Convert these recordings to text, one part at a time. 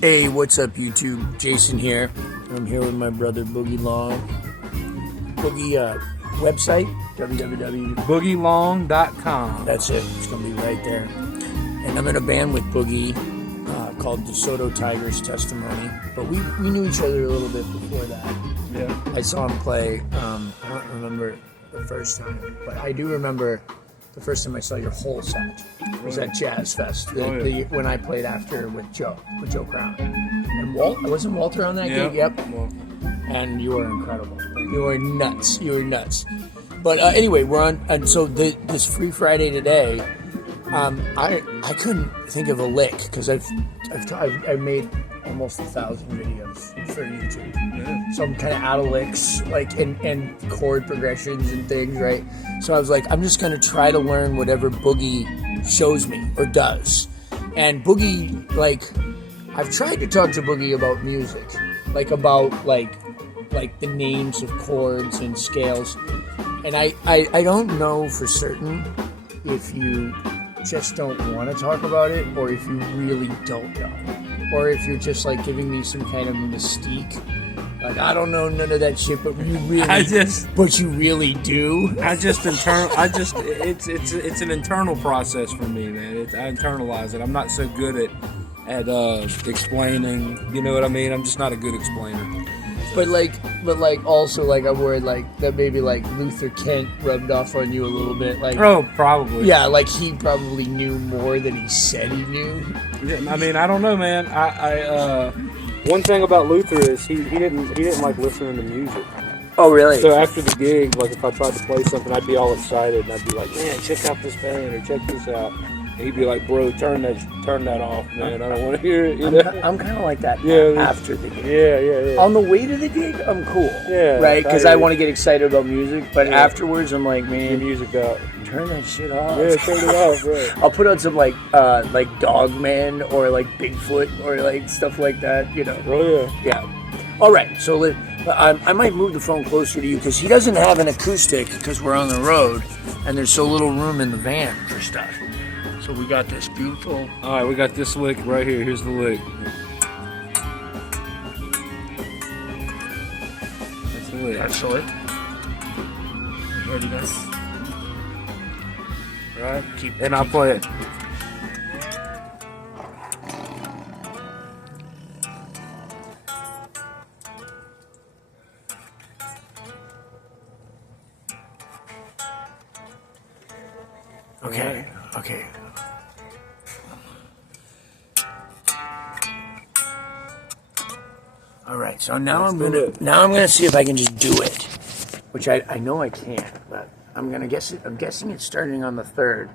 Hey, what's up, YouTube? Jason here. I'm here with my brother Boogie Long. Boogie website, www.boogielong.com. That's it. It's going to be right there. And I'm in a band with Boogie called DeSoto Tigers Testimony. But we knew each other a little bit before that. Yeah. I saw him play. I don't remember the first time, but I do remember the first time I saw your whole set. It was at Jazz Fest, when I played after with Joe Crown. And wasn't Walter on that gig? Yep. And you were incredible. You were nuts. But anyway, we're on, and so this Free Friday today, I couldn't think of a lick because I've made almost 1,000 videos for YouTube. Yeah. So I'm kind of out of licks, like and chord progressions and things, right? So I was like, I'm just gonna try to learn whatever Boogie shows me or does. And Boogie, like, I've tried to talk to Boogie about music, like about like the names of chords and scales, and I don't know for certain if you just don't want to talk about it or if you really don't know. Or if you're just like giving me some kind of mystique, like I don't know none of that shit, but you really do. It's an internal process for me, man. I internalize it. I'm not so good at explaining. You know what I mean? I'm just not a good explainer. But also I'm worried like that maybe like Luther Kent rubbed off on you a little bit. Like, oh, probably. Yeah, like he probably knew more than he said he knew. I mean, I don't know, man. I one thing about Luther is he didn't like listening to music. Oh, really? So after the gig, like if I tried to play something, I'd be all excited and I'd be like, man, check out this band or check this out. And he'd be like, bro, turn that off, man. I don't want to hear it. You know? I'm kind of like that after the gig. Yeah. On the way to the gig, I'm cool. Yeah. Right? Because I want to get excited about music. But afterwards, I'm like, man, your music out. Turn that shit off. Yeah, turn it off, right. I'll put on some like Dogman or like Bigfoot or like stuff like that, you know. Oh, yeah. Yeah. All right. So I might move the phone closer to you because he doesn't have an acoustic because we're on the road and there's so little room in the van for stuff. So we got this beautiful. All right, we got this lick right here. Here's the lick. That's the lick. That's the lick. Here it goes. Right? And I'll play it. Okay. All right, so now I'm gonna see if I can just do it, which I know I can't, but I'm guessing it's starting on the 3rd.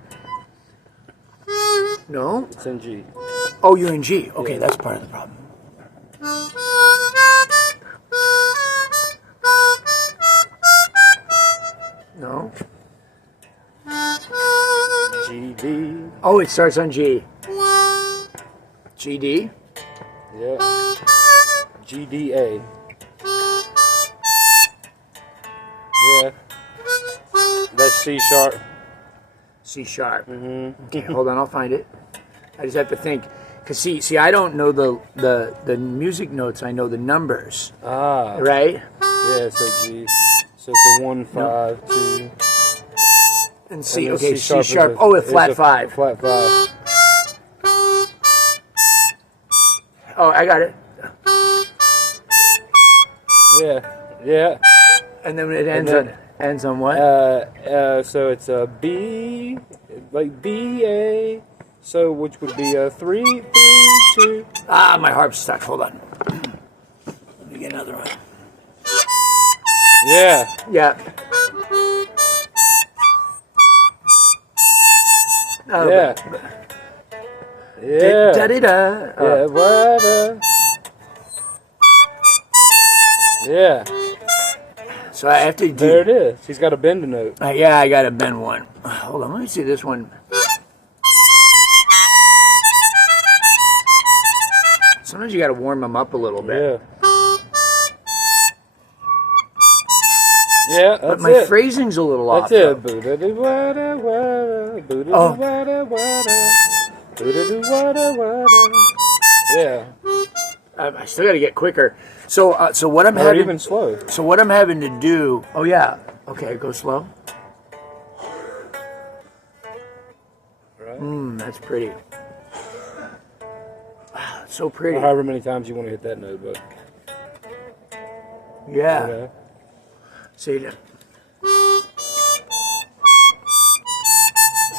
No? It's in G. Oh, you're in G. Okay, that's part of the problem. No? G, D. Oh, it starts on G. G, D? Yeah. G, D, A. Yeah. That's C sharp. C sharp. Mm-hmm. Okay, hold on, I'll find it. I just have to think. Because see, I don't know the music notes, I know the numbers. Ah. Right? Yeah, so G. So it's a 1, 5, 2. And C, okay, C sharp. Oh, a flat 5. Flat 5. Oh, I got it. Yeah. And then it ends on what? So it's a B, like B, A. So which would be a 3, 2. Ah, my harp's stuck. Hold on. Let me get another one. Yeah. Oh, yeah. Yeah. Da-da-da. Yeah. What? Yeah. So I have to do. There it is. He's got a bend a note. Yeah, I got to bend one. Hold on. Let me see this one. Sometimes you got to warm them up a little bit. Yeah, but my phrasing's a little off. That's it. Yeah. I still got to get quicker. So what I'm or having even slow. So what I'm having to do? Oh yeah. Okay, go slow. Right. That's pretty. Wow, it's so pretty. Or however many times you want to hit that note, but Yeah. okay. See that?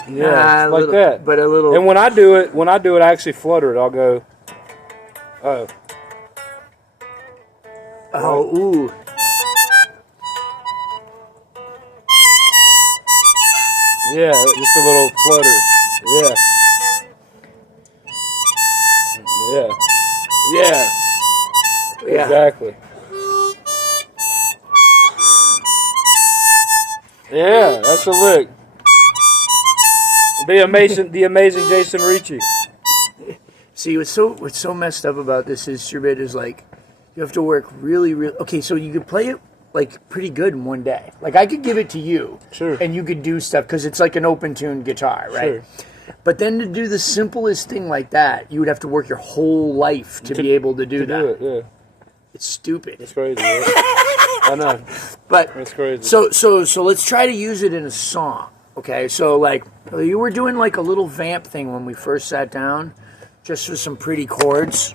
Yeah, like little, that. But a little. And when I do it, I actually flutter it. I'll go, oh. Oh, ooh. Yeah, just a little flutter. Yeah. Yeah. Yeah. Yeah. Exactly. Yeah, that's a lick. The amazing Jason Ricci. See, what's so messed up about this instrument is like you have to work really. Okay, so you could play it like pretty good in one day. Like I could give it to you, Sure, and you could do stuff because it's like an open tuned guitar, right? Sure. But then to do the simplest thing like that, you would have to work your whole life to be able to do that. Do it, yeah. It's stupid. It's crazy. Right? I know, But it's crazy. So let's try to use it in a song. Okay, so like you were doing like a little vamp thing when we first sat down, just with some pretty chords.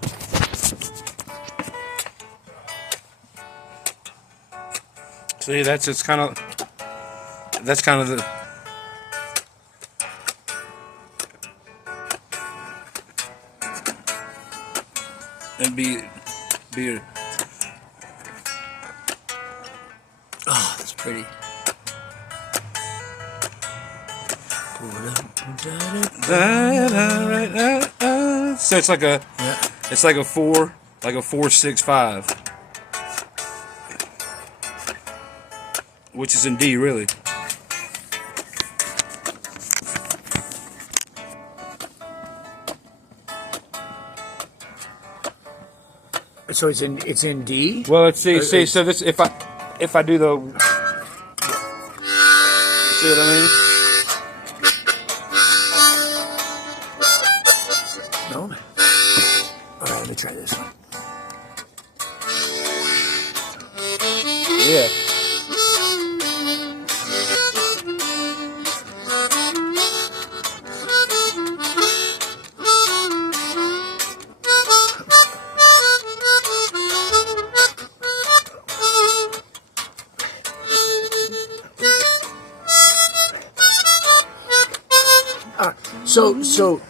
See, that's kind of the. And be. Oh, that's pretty. So it's like a, it's like a 4-6-5, which is in D really. So it's in D. Well, let's see. So this if I do the, see what I mean? No. All right, let me try this one. Yeah. So,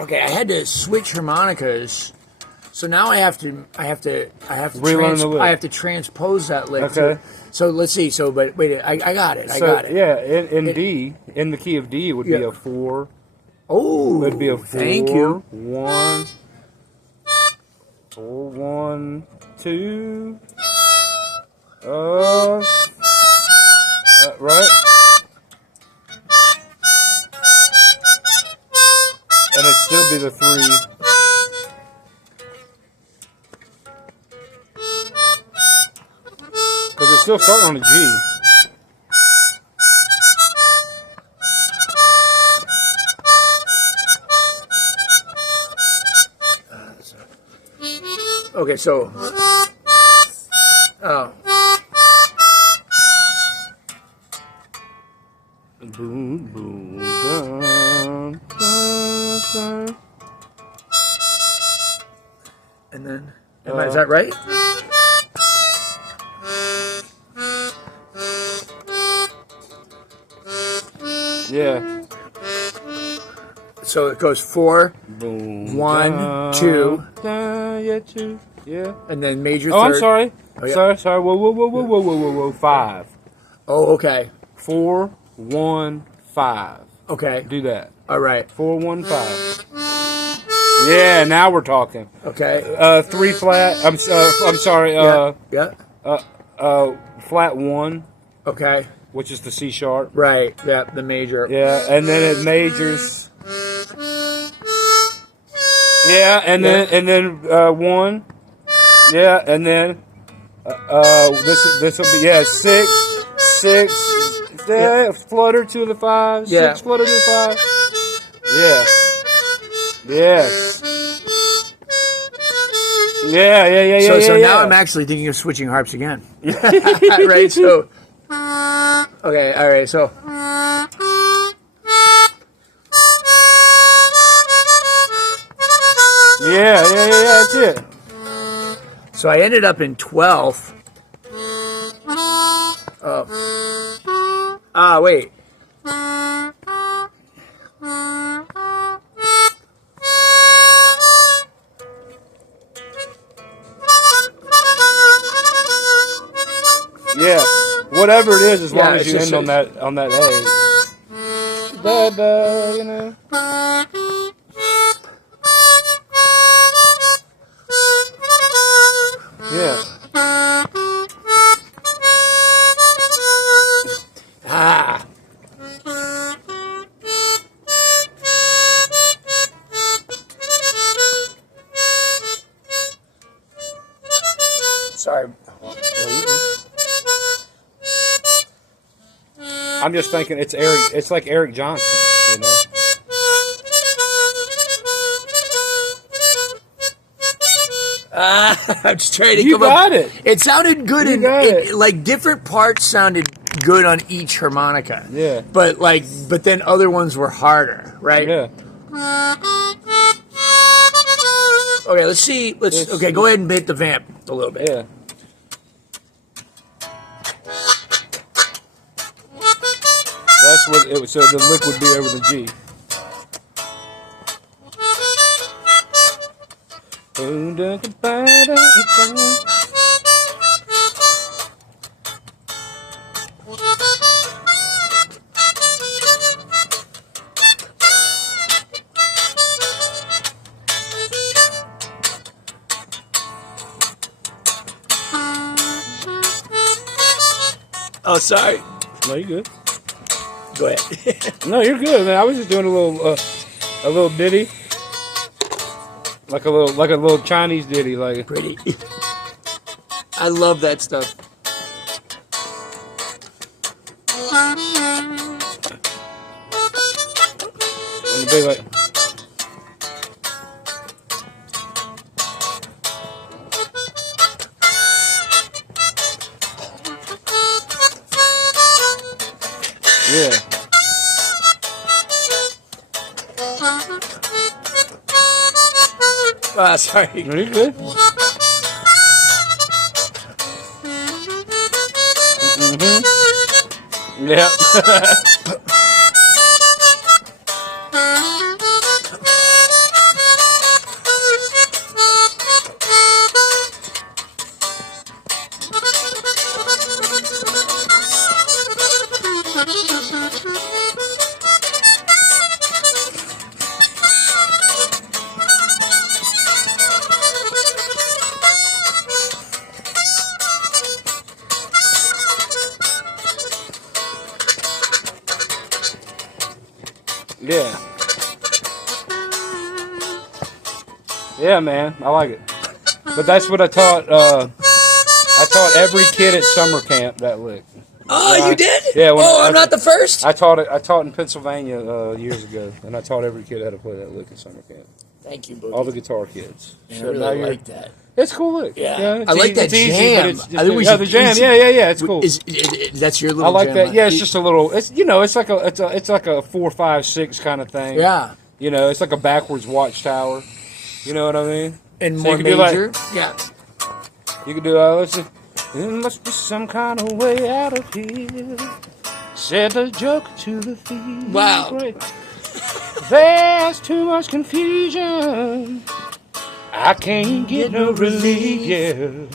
okay, I had to switch harmonicas. So now I have to Relearn the lick. I have to transpose that lick. Okay. So let's see. So, but wait, I got it. I got it. Yeah, in D, in the key of D, it would be a 4. Oh, It would be a 4. Thank you. 1, 4, 1, 2. Right. And it'd still be the 3. Because it's still starting on a G. Okay, so. Oh. Boom, boom, dun, dun, dun. And then, is that right? Yeah. So it goes 4, Boom, 1, dun, 2, dun, yeah, 2, yeah. and then major Oh, third. I'm sorry. Oh, yeah. Sorry. Whoa. 5. Oh, okay. 4, 1, 5. Okay. Do that. All right. 4, 1, 5. Yeah, now we're talking. Okay. 3 flat. I'm sorry. Yeah. Flat 1, Okay. which is the C sharp. Right. Yeah. The major. Yeah, and then it majors. Yeah, and then 1. Yeah, and then this will be 6. Yeah, flutter to the 5. Yeah. 6 flutter to the 5. Yeah. Yes. So now I'm actually thinking of switching harps again. Right? So, okay, all right, so. That's it. So I ended up in 12th. Wait. Yeah, whatever it is, as long as you end on that A. You know. Yeah. Sorry. I'm just thinking it's Eric. It's like Eric Johnson, you know. I'm just trying to You come up. got it. It sounded good, like different parts sounded good on each harmonica. Yeah. But then other ones were harder, right? Yeah. Okay, let's see. Okay, go ahead and hit the vamp a little bit. Yeah. That's what it was. So the lick would be over the G. Oh, sorry. No, you're good. Go ahead. No, you're good, man. I was just doing a little ditty, like a little Chinese ditty, like Pretty. I love that stuff. and be like. Yeah. Sorry. Are you good? Mm-hmm. Yeah. Yeah. Yeah, man, I like it. But that's what I taught. I taught every kid at summer camp that lick. Oh, you did? Yeah. I'm not the first. I taught it. I taught in Pennsylvania years ago, and I taught every kid how to play that lick at summer camp. Thank you, Boogie. All the guitar kids. I really like that. It's cool lick. Yeah, I like that easy, jam. But the jam. Yeah. It's cool. That's your little. I like jam, that. Yeah, it's just a little. It's it's like a 4, 5, 6 kind of thing. Yeah. It's like a backwards watchtower. You know what I mean? And So more you could major. do Yeah. You could do listen. There must be some kind of way out of here. Said the joker to the thief. Wow. There's too much confusion. I can't get no relief. Yeah.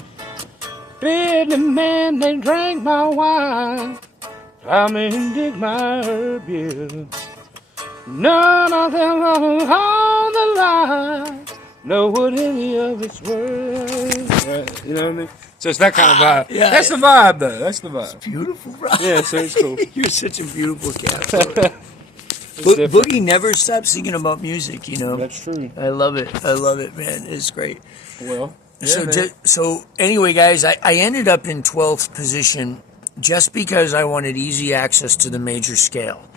Bid the man they drank my wine. Come and dig my herb. Yeah. None of them are on the line. Know what any of it's worth. Right. You know what I mean? So it's that kind of vibe. Yeah. That's the vibe, though. That's the vibe. It's beautiful, bro. Yeah, so it's cool. You're such a beautiful cat. Boogie never stops singing about music, That's true. I love it. I love it, man. It's great. Well, So anyway, guys, I ended up in 12th position just because I wanted easy access to the major scale.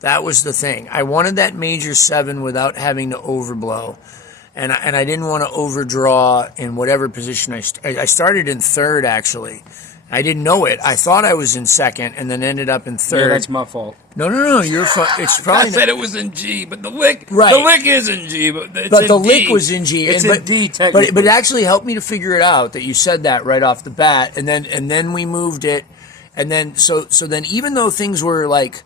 That was the thing. I wanted that major 7 without having to overblow. and I didn't want to overdraw in whatever position I started in third, actually. I didn't know it. I thought I was in second, and then ended up in third. Yeah, that's my fault. No. You're fine. It's probably I said it was in G, but the lick, right. The lick is in G, but it's but in the D. lick was in G. It's and, in D technically. But it actually helped me to figure it out that you said that right off the bat, and then we moved it, and then so then even though things were like,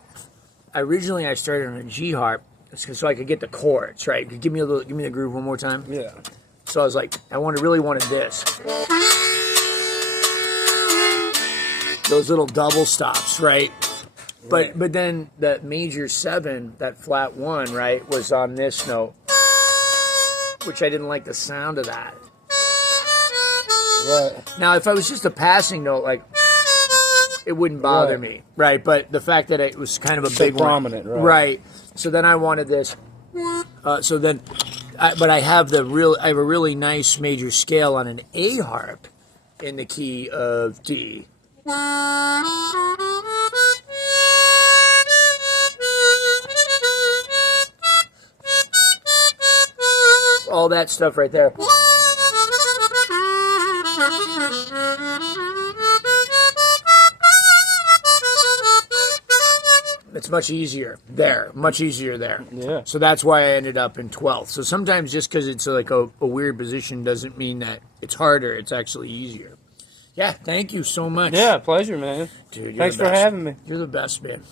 originally I started on a G harp so I could get the chords right. Give me the groove one more time. Yeah. So I was like, really wanted this. Those little double stops, right? But then that major 7, that flat 1, right, was on this note, which I didn't like the sound of that. Right. Now, if I was just a passing note, like, it wouldn't bother me, right? But the fact that it was kind of a big prominent, one, right? So then I wanted this. But I have a really nice major scale on an A harp in the key of D. All that stuff right there. It's much easier there. Yeah. So that's why I ended up in 12th. So sometimes just because it's like a weird position doesn't mean that it's harder. It's actually easier. Yeah, thank you so much. Yeah, pleasure, man. Dude, thanks for having me. You're the best, man.